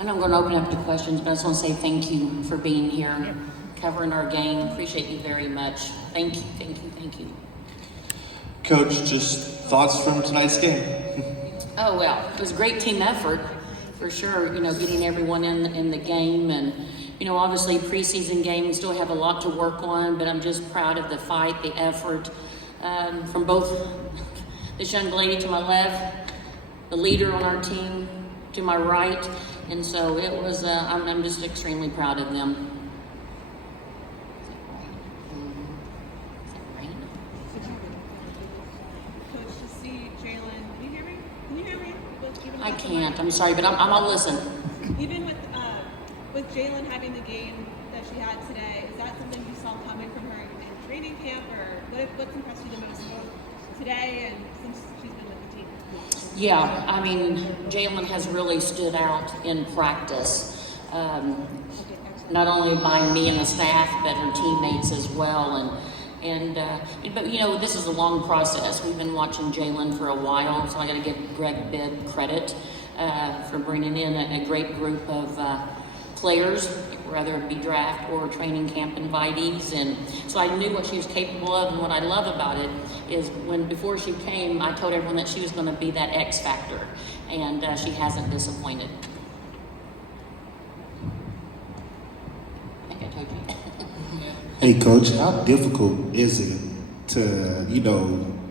And I'm going to open up to questions, but I just want to say thank you for being here, covering our game. Appreciate you very much. Thank you, thank you, thank you. Coach, just thoughts from tonight's game? Oh, well, it was a great team effort, for sure, getting everyone in the game. And, obviously preseason game, we still have a lot to work on, but I'm just proud of the fight, the effort from both this young lady to my left, the leader on our team to my right. And so it was, I'm just extremely proud of them. Coach, to see Jaelyn, can you hear me? Can you hear me? I can't, I'm sorry, but I'll listen. Even with Jaelyn having the game that she had today, is that something you saw coming from her in training camp, or what's impressed you the most both today and since she's been with the team? Yeah, I mean, Jaelyn has really stood out in practice, not only by me and the staff, but her teammates as well. But this is a long process. We've been watching Jaelyn for a while, so I got to give Greg Bibb credit for bringing in a great group of players, whether it be draft or training camp invitees. And so I knew what she was capable of, and what I love about it is before she came, I told everyone that she was going to be that X factor, and she hasn't disappointed. I think I told you. Hey, Coach, how difficult is it to,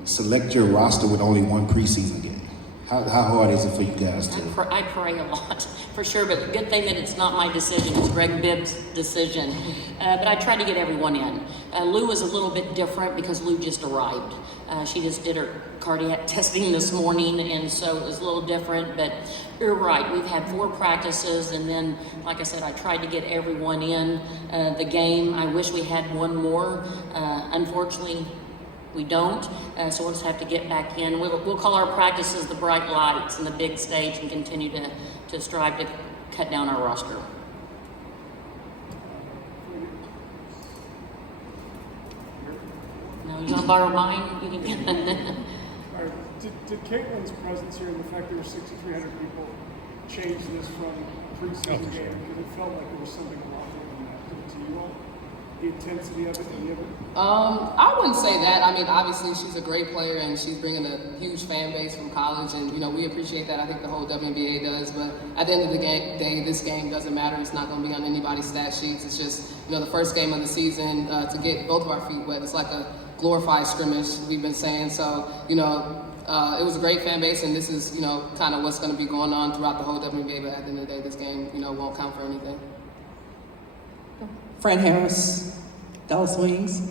select your roster with only one preseason game? How hard is it for you guys to? I pray a lot, for sure, but the good thing that it's not my decision, it's Greg Bibb's decision. But I tried to get everyone in. Lou was a little bit different because Lou just arrived. She just did her cardiac testing this morning, and so it was a little different, but you're right. We've had 4 practices, and then, like I said, I tried to get everyone in the game. I wish we had one more. Unfortunately, we don't, so we'll just have to get back in. We'll call our practices the bright lights and the big stage, and continue to strive to cut down our roster. No, you want to borrow mine? You can get All right. Did Caitlin's presence here and the fact there were 6,300 people change this from preseason game? Because it felt like there was something a lot more than that to you all. The intensity of it, any of it? I wouldn't say that. I mean, obviously she's a great player and she's bringing a huge fan base from college, and we appreciate that. I think the whole WNBA does. But at the end of the day, this game doesn't matter. It's not going to be on anybody's stat sheets. It's just the first game of the season to get both of our feet wet. It's like a glorified scrimmage, we've been saying. So it was a great fan base, and this is kind of what's going to be going on throughout the whole WNBA. But at the end of the day, this game won't count for anything. Fran Harris, Dallas Wings.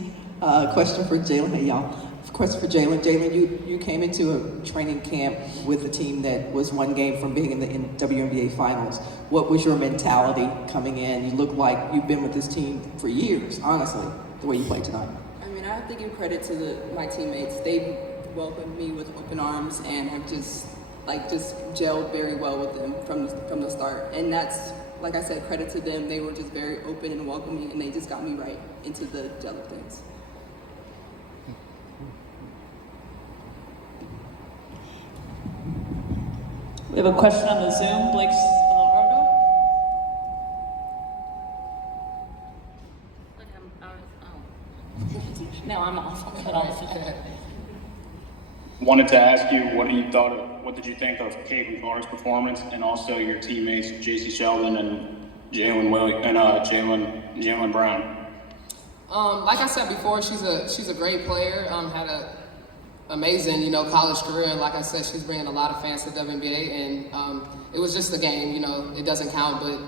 Question for Jaelyn. Hey, y'all. Question for Jaelyn. Jaelyn, you came into a training camp with a team that was one game from being in the WNBA finals. What was your mentality coming in? You look like you've been with this team for years, honestly, the way you played tonight. I mean, I have to give credit to my teammates. They welcomed me with open arms, and have just gelled very well with them from the start. And that's, like I said, credit to them. They were just very open and welcoming, and they just got me right into the gel of things. We have a question on the Zoom. Blake Scolaro. No, I'm off. I'm cut off. Wanted to ask you what did you think of Caitlin Clark's performance, and also your teammates J.C. Sheldon and Jalen Brown? Like I said before, she's a great player. Had a amazing college career, and like I said, she's bringing a lot of fans to WNBA. And it was just a game. It doesn't count, but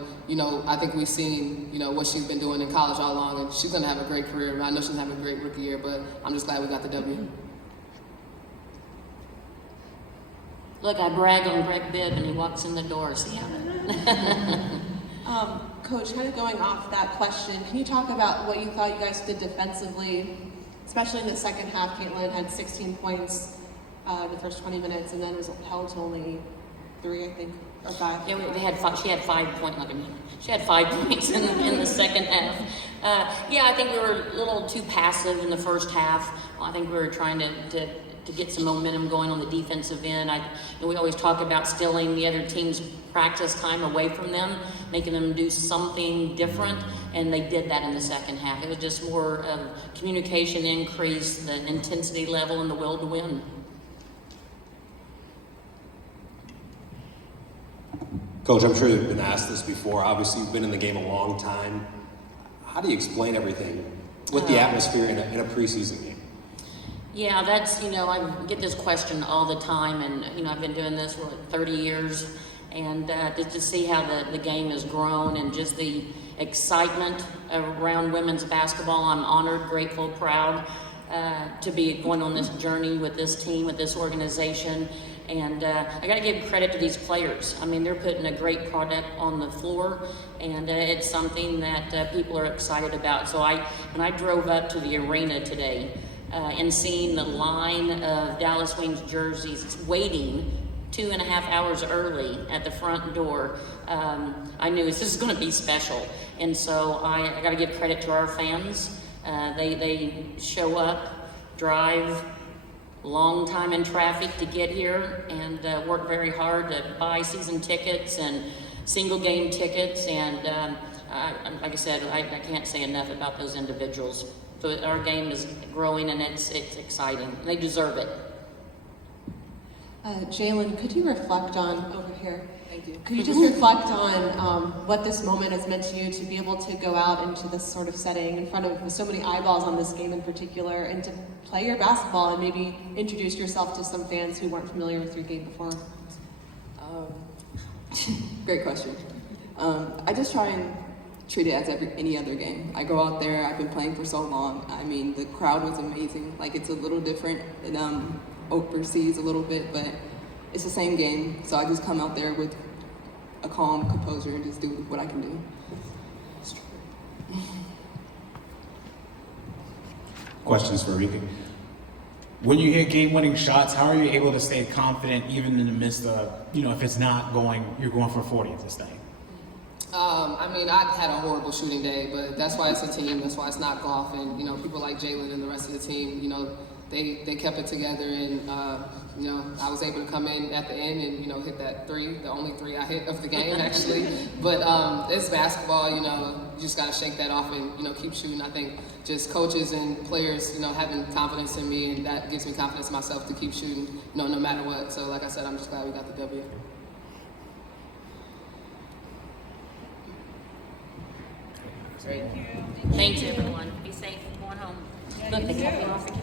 I think we've seen what she's been doing in college all along, and she's gonna have a great career. I know she's gonna have a great rookie year, but I'm just glad we got the W. Look, I brag on Greg Bibb, and he walks in the door. See how Coach, kind of going off that question, can you talk about what you thought you guys did defensively, especially in the second half? Caitlyn had 16 points in the first 20 minutes, and then was held to only 3, I think, or 5. Yeah, they had 5. She had 5 points. She had 5 points in the second half. Yeah, I think we were a little too passive in the first half. I think we were trying to get some momentum going on the defensive end. We always talk about stealing the other team's practice time away from them, making them do something different, and they did that in the second half. It was just more of communication increase, the intensity level, and the will to win. Coach, I'm sure you've been asked this before. Obviously, you've been in the game a long time. How do you explain everything with the atmosphere in a preseason game? Yeah, that's, I get this question all the time, and, I've been doing this for 30 years, and just to see how the game has grown and just the excitement around women's basketball, I'm honored, grateful, proud to be going on this journey with this team, with this organization. And I got to give credit to these players. I mean, they're putting a great product on the floor, and it's something that people are excited about. So when I drove up to the arena today and seeing the line of Dallas Wings jerseys waiting 2.5 hours early at the front door, I knew this is going to be special. And so I got to give credit to our fans. They show up, drive long time in traffic to get here, and work very hard to buy season tickets and single game tickets. And like I said, I can't say enough about those individuals. So our game is growing, and it's exciting. They deserve it. Jaelyn, could you reflect on over here? Thank you. Could you just reflect on what this moment has meant to you, to be able to go out into this sort of setting in front of so many eyeballs on this game in particular, and to play your basketball and maybe introduce yourself to some fans who weren't familiar with your game before? Great question. I just try and treat it as any other game. I go out there, I've been playing for so long. I mean, the crowd was amazing. Like, it's a little different than overseas a little bit, but it's the same game. So I just come out there with a calm composure and just do what I can do. Questions for Arike. When you hit game-winning shots, how are you able to stay confident even in the midst of, if it's not going, you're going for 40 at this thing? I mean, I had a horrible shooting day, but that's why it's a team. That's why it's not golf. And, people like Jaelyn and the rest of the team, they kept it together. And, I was able to come in at the end and, hit that three, the only three I hit of the game, actually. But it's basketball, you just got to shake that off and, keep shooting. I think just coaches and players, having confidence in me, and that gives me confidence in myself to keep shooting, no matter what. So, like I said, I'm just glad we got the W. Thank you. Thanks, everyone. Be safe going home. Look, they cut me off again.